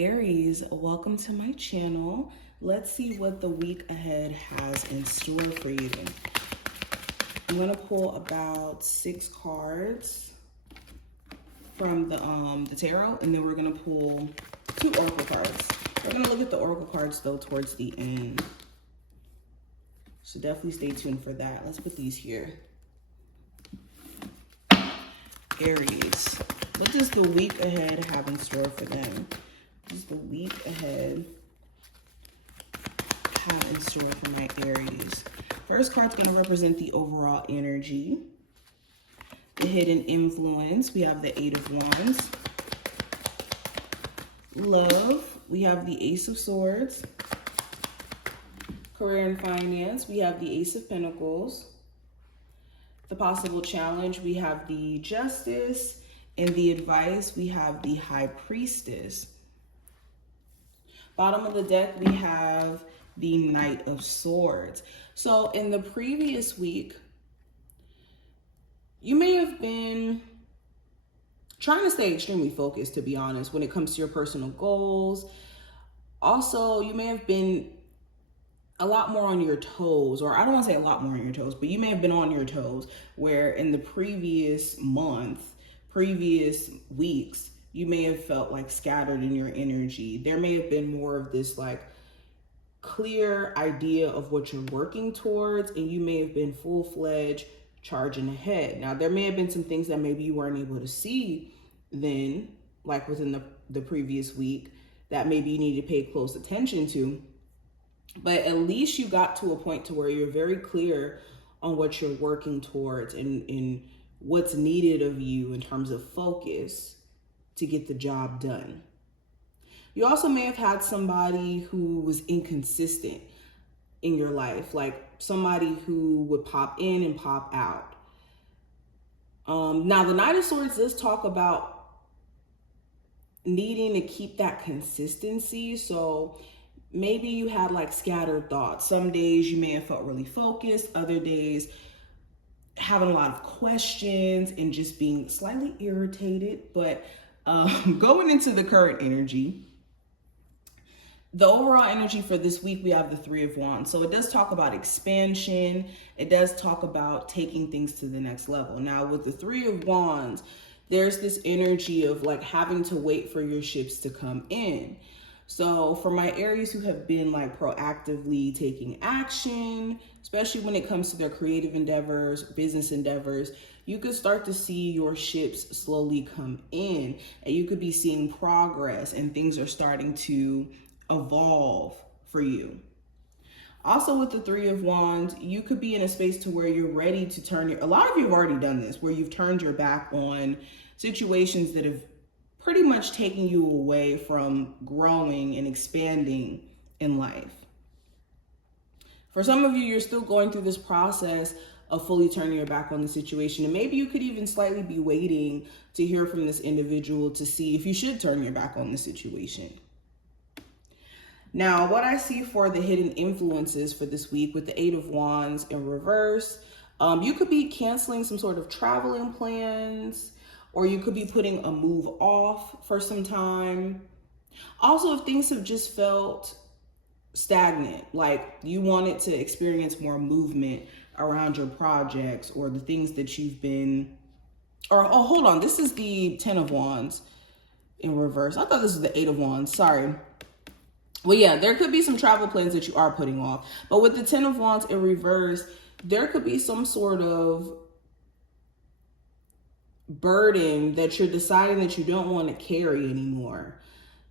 Aries, welcome to my channel. Let's see what the week ahead has in store for you. I'm going to pull about 6 cards from the tarot, and then we're going to pull 2 oracle cards. We're going to look at the oracle cards, though, towards the end. So definitely stay tuned for that. Let's put these here. Aries, what does the week ahead have in store for them? What does the week ahead have in store for my Aries? First card's going to represent the overall energy. The hidden influence, we have the 8 of Wands. Love, we have the Ace of Swords. Career and finance, we have the Ace of Pentacles. The possible challenge, we have the Justice. And the advice, we have the High Priestess. Bottom of the deck, we have the Knight of Swords. So in the previous week, you may have been trying to stay extremely focused, to be honest, when it comes to your personal goals. Also, you may have been a lot more on your toes, or I don't want to say a lot more on your toes, but you may have been on your toes, where in the previous month, previous weeks, you may have felt like scattered in your energy. There may have been more of this like clear idea of what you're working towards, and you may have been full-fledged charging ahead. Now, there may have been some things that maybe you weren't able to see then, like within the previous week, that maybe you need to pay close attention to. But at least you got to a point to where you're very clear on what you're working towards and what's needed of you in terms of focus to get the job done. You also may have had somebody who was inconsistent in your life, like somebody who would pop in and pop out. Now, the Knight of Swords does talk about needing to keep that consistency. So maybe you had like scattered thoughts. Some days you may have felt really focused, other days having a lot of questions and just being slightly irritated. But going into the current energy, the overall energy for this week, we have the 3 of Wands. So it does talk about expansion. It does talk about taking things to the next level. Now with the 3 of Wands, there's this energy of like having to wait for your ships to come in. So for my Aries who have been like proactively taking action, especially when it comes to their creative endeavors, business endeavors, you could start to see your ships slowly come in, and you could be seeing progress and things are starting to evolve for you. Also with the 3 of Wands, you could be in a space to where you're ready to turn a lot of you have already done this, where you've turned your back on situations that have pretty much taking you away from growing and expanding in life. For some of you, you're still going through this process of fully turning your back on the situation. And maybe you could even slightly be waiting to hear from this individual to see if you should turn your back on the situation. Now, what I see for the hidden influences for this week with the 8 of Wands in reverse, you could be canceling some sort of traveling plans, or you could be putting a move off for some time. Also, if things have just felt stagnant, like you wanted to experience more movement around your projects or the things that you've been, or oh, hold on, this is the 10 of Wands in reverse. I thought this was the 8 of Wands, sorry. Well, yeah, there could be some travel plans that you are putting off. But with the 10 of Wands in reverse, there could be some sort of burden that you're deciding that you don't want to carry anymore.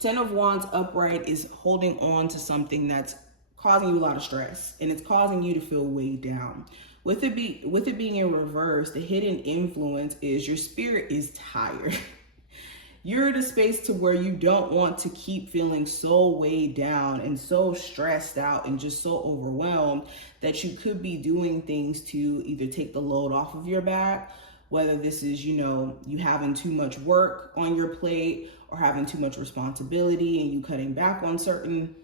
10 of Wands upright is holding on to something that's causing you a lot of stress, and it's causing you to feel weighed down. With it being in reverse, the hidden influence is your spirit is tired. You're in a space to where you don't want to keep feeling so weighed down and so stressed out and just so overwhelmed that you could be doing things to either take the load off of your back, whether this is, you having too much work on your plate or having too much responsibility and you cutting back on certain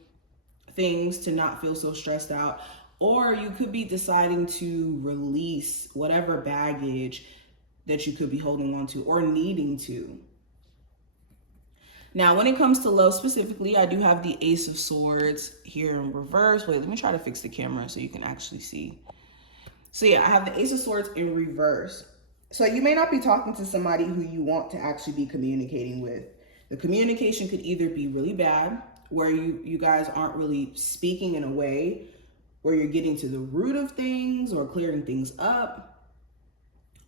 things to not feel so stressed out, or you could be deciding to release whatever baggage that you could be holding on to or needing to. Now, when it comes to love specifically, I do have the Ace of Swords here in reverse. Wait, let me try to fix the camera so you can actually see. So yeah, I have the Ace of Swords in reverse. So you may not be talking to somebody who you want to actually be communicating with. The communication could either be really bad, where you guys aren't really speaking in a way where you're getting to the root of things or clearing things up,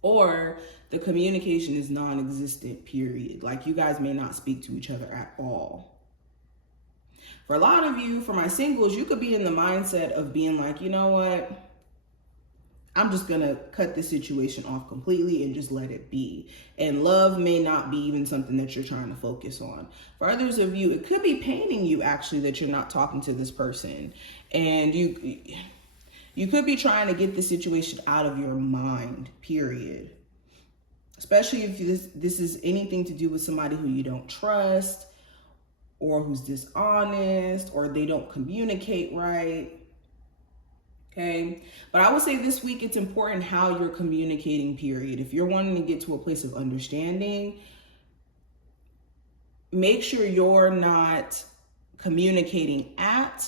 or the communication is non-existent, period. Like you guys may not speak to each other at all. For a lot of you, for my singles, you could be in the mindset of being like, you know what? I'm just gonna cut this situation off completely and just let it be. And love may not be even something that you're trying to focus on. For others of you, it could be paining you actually that you're not talking to this person. And you could be trying to get the situation out of your mind, period. Especially if this is anything to do with somebody who you don't trust, or who's dishonest, or they don't communicate right. Okay, but I would say this week it's important how you're communicating, period. If you're wanting to get to a place of understanding, make sure you're not communicating at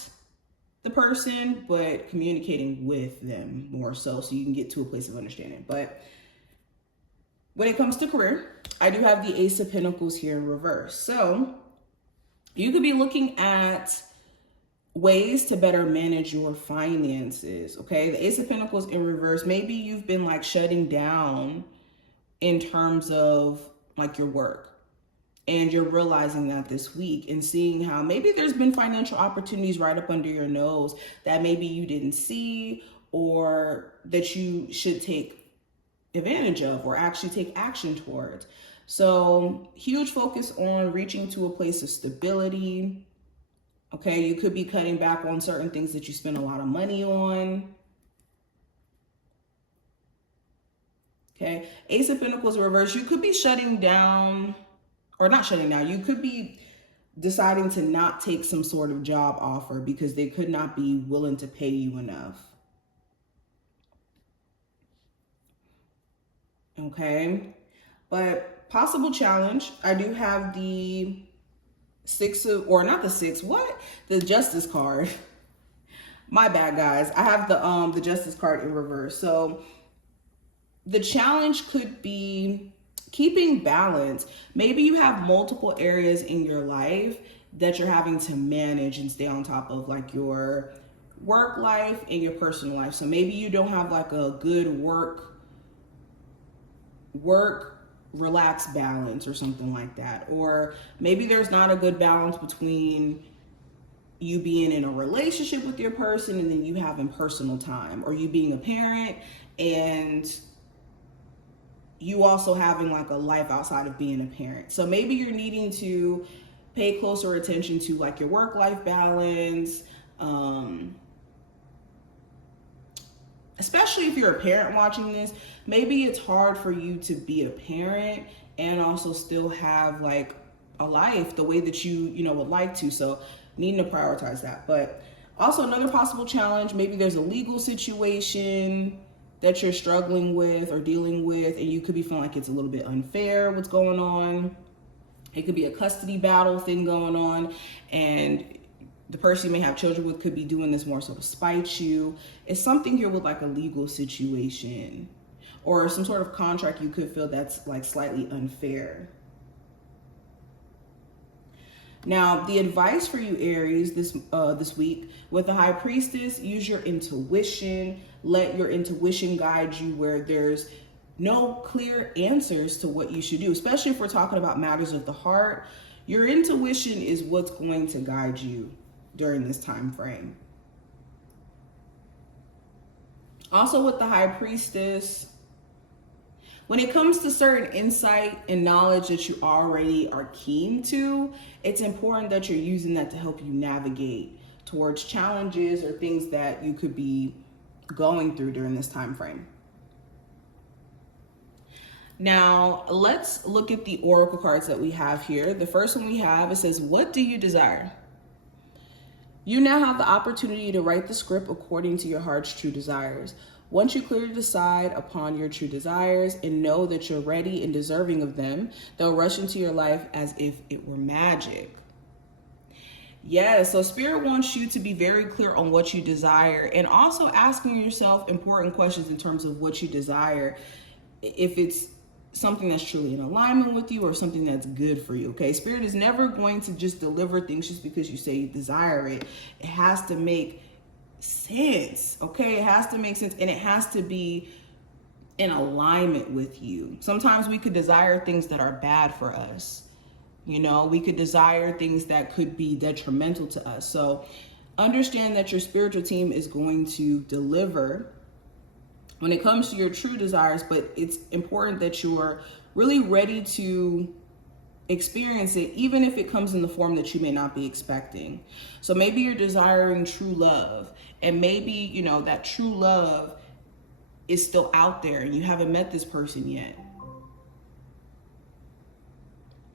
the person, but communicating with them more so you can get to a place of understanding. But when it comes to career, I do have the Ace of Pentacles here in reverse. So you could be looking at ways to better manage your finances, okay? The Ace of Pentacles in reverse, maybe you've been like shutting down in terms of like your work, and you're realizing that this week and seeing how maybe there's been financial opportunities right up under your nose that maybe you didn't see, or that you should take advantage of or actually take action towards. So huge focus on reaching to a place of stability. Okay, you could be cutting back on certain things that you spend a lot of money on. Okay, Ace of Pentacles in reverse, you could be shutting down, or not shutting down, you could be deciding to not take some sort of job offer because they could not be willing to pay you enough. Okay, but possible challenge, I do have the the Justice card. My bad, guys. I have the Justice card in reverse. So the challenge could be keeping balance. Maybe you have multiple areas in your life that you're having to manage and stay on top of, like your work life and your personal life. So maybe you don't have like a good work relax balance or something like that. Or maybe there's not a good balance between you being in a relationship with your person and then you having personal time, or you being a parent and you also having like a life outside of being a parent. So maybe you're needing to pay closer attention to like your work-life balance, especially if you're a parent watching this. Maybe it's hard for you to be a parent and also still have like a life the way that you would like to. So needing to prioritize that. But also another possible challenge, maybe there's a legal situation that you're struggling with or dealing with, and you could be feeling like it's a little bit unfair what's going on. It could be a custody battle thing going on, and the person you may have children with could be doing this more so to spite you. It's something here with like a legal situation or some sort of contract you could feel that's like slightly unfair. Now, the advice for you, Aries, this week with the High Priestess, use your intuition. Let your intuition guide you where there's no clear answers to what you should do, especially if we're talking about matters of the heart. Your intuition is what's going to guide you during this time frame. Also with the High Priestess, when it comes to certain insight and knowledge that you already are keen to, it's important that you're using that to help you navigate towards challenges or things that you could be going through during this time frame. Now, let's look at the oracle cards that we have here. The first one we have, it says, "What do you desire?" You now have the opportunity to write the script according to your heart's true desires. Once you clearly decide upon your true desires and know that you're ready and deserving of them, they'll rush into your life as if it were magic. Yeah, so Spirit wants you to be very clear on what you desire and also asking yourself important questions in terms of what you desire. If it's something that's truly in alignment with you or something that's good for you, okay? Spirit is never going to just deliver things just because you say you desire it. It has to make sense, okay? It has to make sense, and it has to be in alignment with you. Sometimes we could desire things that are bad for us. You know, we could desire things that could be detrimental to us. So understand that your spiritual team is going to deliver when it comes to your true desires, but it's important that you're really ready to experience it, even if it comes in the form that you may not be expecting. So maybe you're desiring true love, and maybe, you know, that true love is still out there and you haven't met this person yet.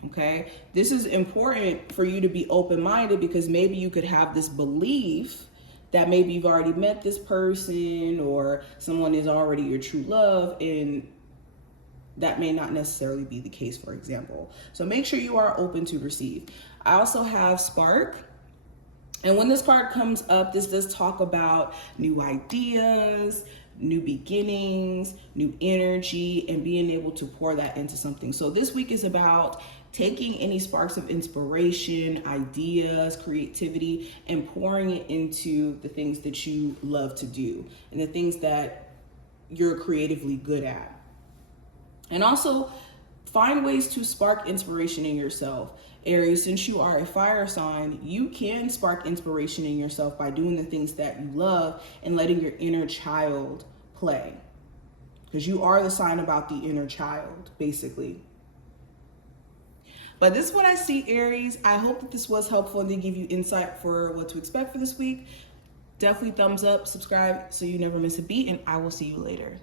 Okay, this is important for you to be open-minded, because maybe you could have this belief that maybe you've already met this person or someone is already your true love, and that may not necessarily be the case, for example. So make sure you are open to receive. I also have Spark. And when this card comes up, this does talk about new ideas, new beginnings, new energy, and being able to pour that into something. So this week is about taking any sparks of inspiration, ideas, creativity, and pouring it into the things that you love to do and the things that you're creatively good at. And also find ways to spark inspiration in yourself. Aries, since you are a fire sign, you can spark inspiration in yourself by doing the things that you love and letting your inner child play. Because you are the sign about the inner child, basically. But this is what I see, Aries. I hope that this was helpful and to give you insight for what to expect for this week. Definitely thumbs up, subscribe so you never miss a beat, and I will see you later.